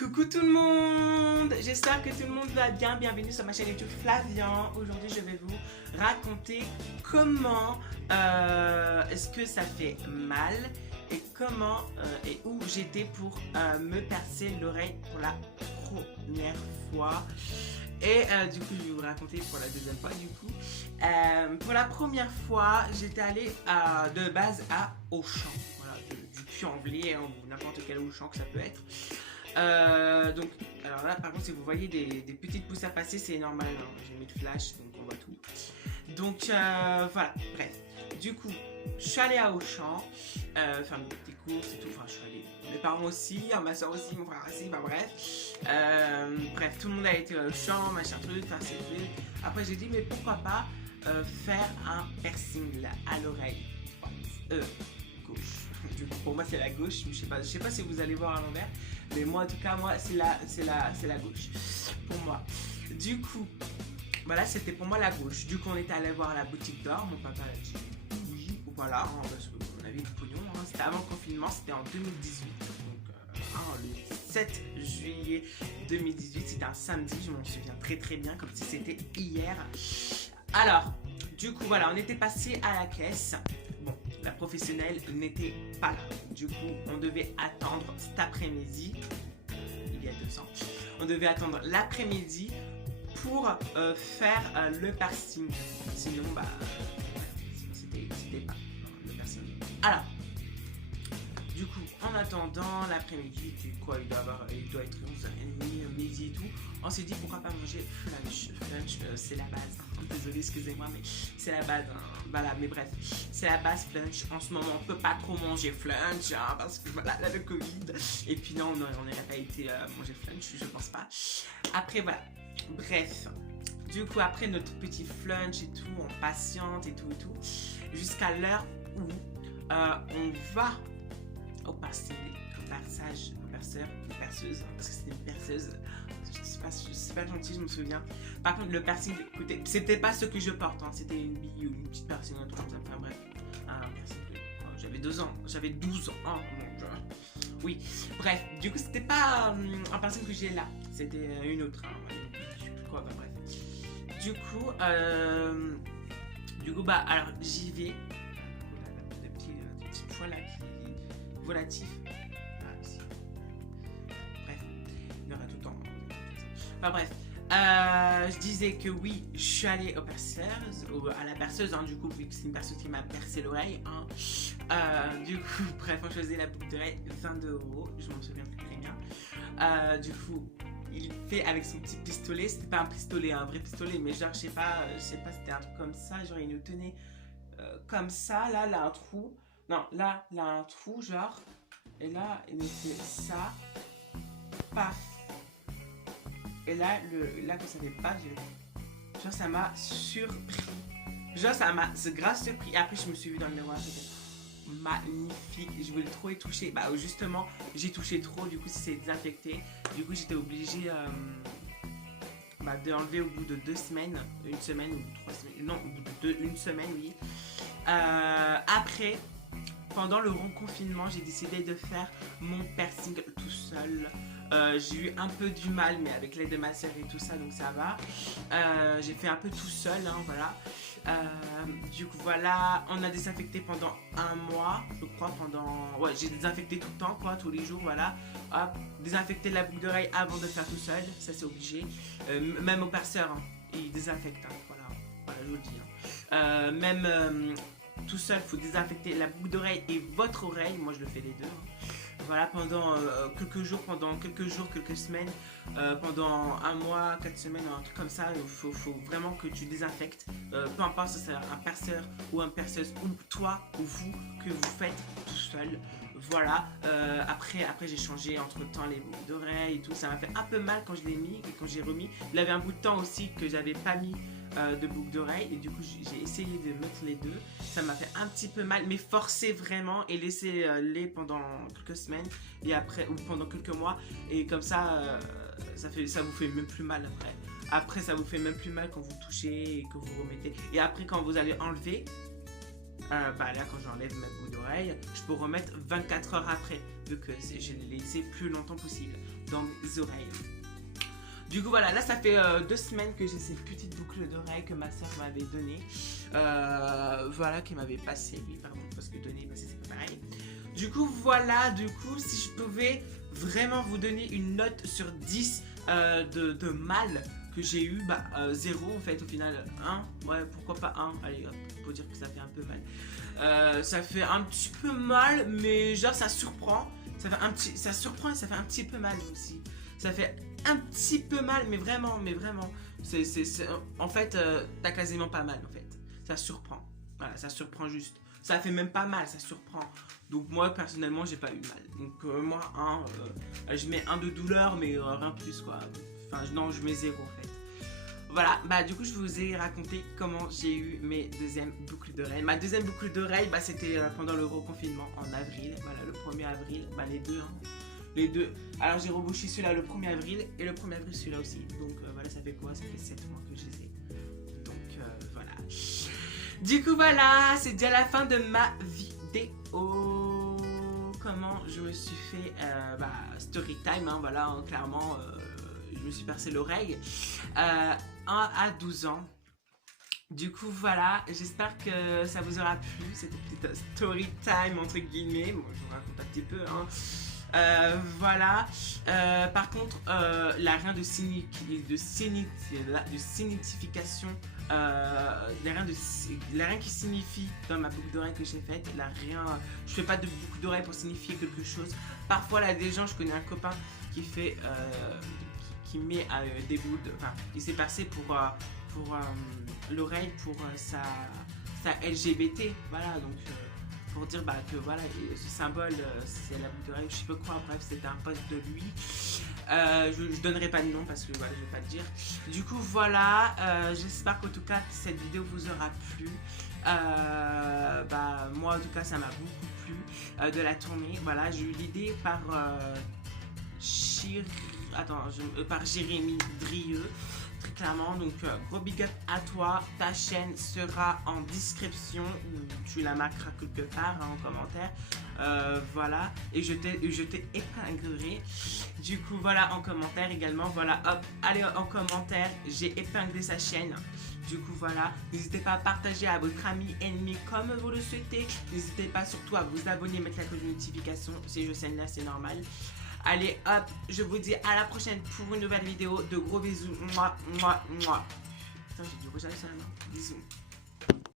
Coucou tout le monde, j'espère que tout le monde va bien, bienvenue sur ma chaîne YouTube Flavian. Aujourd'hui je vais vous raconter comment est-ce que ça fait mal et comment et où j'étais pour me percer l'oreille pour la première fois. Et du coup je vais vous raconter pour la deuxième fois du coup. Pour la première fois j'étais allée de base à Auchan, voilà, du Puy-en-Velay ou n'importe quel Auchan que ça peut être. Donc, alors là, par contre, si vous voyez des petites pousses à passer, c'est normal. Hein. J'ai mis le flash, donc on voit tout. Donc, voilà, bref. Du coup, je suis allée à Auchan, faire mes petites courses et tout. Enfin, je suis allée. Mes parents aussi, ma soeur aussi, mon frère aussi, bah bref. Bref, tout le monde a été à Auchan, machin truc, faire ses trucs. Après, j'ai dit, mais pourquoi pas faire un piercing là, à l'oreille gauche. Du coup, pour moi, c'est la gauche. Je sais pas si vous allez voir à l'envers. Mais moi, en tout cas, moi, c'est la gauche. Pour moi. Du coup, voilà, c'était pour moi la gauche. Du coup, on était allé voir la boutique d'or. Mon papa a dit oui. Voilà, hein, parce qu'on avait du pognon. Hein. C'était avant le confinement, c'était en 2018. Donc, le 7 juillet 2018, c'était un samedi. Je m'en souviens très très bien, comme si c'était hier. Alors, du coup, voilà, on était passé à la caisse. Bon, la professionnelle n'était pas là. Du coup, on devait attendre cet après-midi. Il y a 2 ans. On devait attendre l'après-midi pour faire le piercing. Sinon, bah, c'était pas le piercing. Alors, du coup, en attendant l'après-midi, il doit être 11h30, midi et tout. On s'est dit pourquoi pas manger flunch. Flunch, c'est la base. Désolée, excusez-moi, mais c'est la base. Hein. Voilà, mais bref, c'est la base flunch. En ce moment, on peut pas trop manger flunch hein, parce que voilà, là, le Covid. Et puis non, on n'aurait pas été manger flunch, je pense pas. Après, voilà. Bref. Du coup, après notre petit flunch et tout, on patiente et tout, jusqu'à l'heure où on va au perceuse, hein, parce que c'était une perceuse. C'est pas gentil, je me souviens. Par contre, le piercing, écoutez, c'était pas ce que je porte, hein, c'était une bille ou une petite piercing, un truc comme ça. Enfin bref, un piercing. J'avais 2 ans, j'avais 12 ans. Oui, bref, du coup, c'était pas un piercing que j'ai là, c'était une autre. Hein, je sais plus quoi, bah bref. Du coup, bah alors j'y vais. Le petit poids là qui est volatif. Enfin bref, je disais que oui, je suis allée au perceuse, à la perceuse, hein, du coup, vu que c'est une perceuse qui m'a percé l'oreille. Hein. Du coup, bref, on choisit la boucle d'oreille, 22 €, je m'en souviens plus très bien. Du coup, il fait avec son petit pistolet, c'était pas un pistolet, un vrai pistolet, mais genre, je sais pas, c'était un truc comme ça, genre, il nous tenait comme ça, là, un trou. Non, là, un trou, genre, et là, il nous fait ça, paf. Et là, que ça fait pas, genre ça m'a surpris. Genre ça m'a grave surpris. Et après je me suis vue dans le miroir, c'était magnifique. Je voulais trop y toucher. Bah justement, j'ai touché trop, du coup c'est désinfecté. Du coup j'étais obligée de l'enlever au bout de 2 semaines. 1 semaine ou 3 semaines. Non, au bout de 1 semaine, oui. Après, pendant le reconfinement, j'ai décidé de faire mon piercing tout seul. J'ai eu un peu du mal, mais avec l'aide de ma sœur et tout ça, donc ça va. J'ai fait un peu tout seul, hein, voilà. Du coup, voilà, on a désinfecté pendant 1 mois, je crois, ouais, j'ai désinfecté tout le temps, quoi, tous les jours, voilà. Hop, désinfecter la boucle d'oreille avant de faire tout seul, ça c'est obligé. Même au perceur, hein, il désinfecte, hein, voilà, je vous le dis. Même tout seul, il faut désinfecter la boucle d'oreille et votre oreille, moi je le fais les deux. Hein. Voilà, pendant quelques jours, quelques semaines, pendant 1 mois, 4 semaines, un truc comme ça, il faut vraiment que tu désinfectes. Peu importe si c'est un perceur ou un perceuse, ou toi ou vous, que vous faites tout seul. Voilà, après j'ai changé entre temps les boucles d'oreilles et tout. Ça m'a fait un peu mal quand je l'ai mis et quand j'ai remis. Il y avait un bout de temps aussi que j'avais pas mis de boucles d'oreilles et du coup j'ai essayé de mettre les deux. Ça m'a fait un petit peu mal, mais forcez vraiment et laissez-les pendant quelques semaines et après ou pendant quelques mois et comme ça ça vous fait même plus mal après ça vous fait même plus mal quand vous touchez et que vous remettez et après quand vous allez enlever bah là quand j'enlève ma boucle d'oreille, je peux remettre 24 heures après, vu que je l'ai laissé plus longtemps possible dans mes oreilles. Du coup voilà, là ça fait 2 semaines que j'ai ces petites boucles d'oreilles que ma soeur m'avait données. Voilà, qui m'avait passé, oui pardon, parce que donner, passer c'est pas pareil. Du coup voilà, si je pouvais vraiment vous donner une note sur 10 de mal que j'ai eu, bah 0 en fait au final, 1, ouais pourquoi pas 1, allez hop, faut dire que ça fait un peu mal. Ça fait un petit peu mal, mais genre ça surprend, ça surprend et ça fait un petit peu mal aussi. Ça fait un petit peu mal, mais vraiment, en fait, t'as quasiment pas mal en fait. Ça surprend, voilà, ça surprend juste. Ça fait même pas mal, ça surprend. Donc moi personnellement j'ai pas eu mal. Donc moi je mets 1 de douleur mais rien de plus quoi. Enfin non, je mets 0 en fait. Voilà, bah du coup je vous ai raconté comment j'ai eu mes deuxièmes boucles d'oreilles. Ma deuxième boucle d'oreille, bah c'était pendant le reconfinement en avril. Voilà, le 1er avril, bah les deux. Les deux. Alors j'ai rebouché celui-là le 1er avril et le 1er avril celui-là aussi. Donc voilà, ça fait quoi? Ça fait 7 mois que je les ai. Donc voilà. Du coup voilà, c'est déjà la fin de ma vidéo. Comment je me suis fait story time, hein, voilà, hein, clairement je me suis percé l'oreille 1 à 12 ans. Du coup voilà, j'espère que ça vous aura plu, cette petite story time entre guillemets. Bon, je vous raconte un petit peu, hein. Voilà. Par contre, la rien de signification, la rien qui signifie dans ma boucle d'oreille que j'ai faite, je fais pas de boucle d'oreille pour signifier quelque chose. Parfois là, des gens, je connais un copain qui fait, qui met des boucles, enfin, il s'est passé pour l'oreille pour sa LGBT, voilà donc. Pour dire que voilà, ce symbole c'est la boucle d'oreille, je sais pas quoi, bref c'était un pote de lui. Je donnerai pas de nom parce que voilà, je vais pas le dire. Du coup voilà, j'espère qu'en tout cas cette vidéo vous aura plu. Moi en tout cas ça m'a beaucoup plu de la tourner. Voilà, j'ai eu l'idée par par Jérémy Drieux. Très clairement, donc gros big up à toi, ta chaîne sera en description, tu la marqueras quelque part hein, en commentaire, voilà, et je t'ai épinglé, du coup voilà en commentaire également, voilà hop, allez en commentaire, j'ai épinglé sa chaîne, du coup voilà, n'hésitez pas à partager à votre ami, ennemi comme vous le souhaitez, n'hésitez pas surtout à vous abonner, mettre la cloche de notification, si je sais là c'est normal. Allez hop, je vous dis à la prochaine pour une nouvelle vidéo. De gros bisous. Mouah, mouah, mouah. Putain, j'ai du rouge à lèvres, bisous.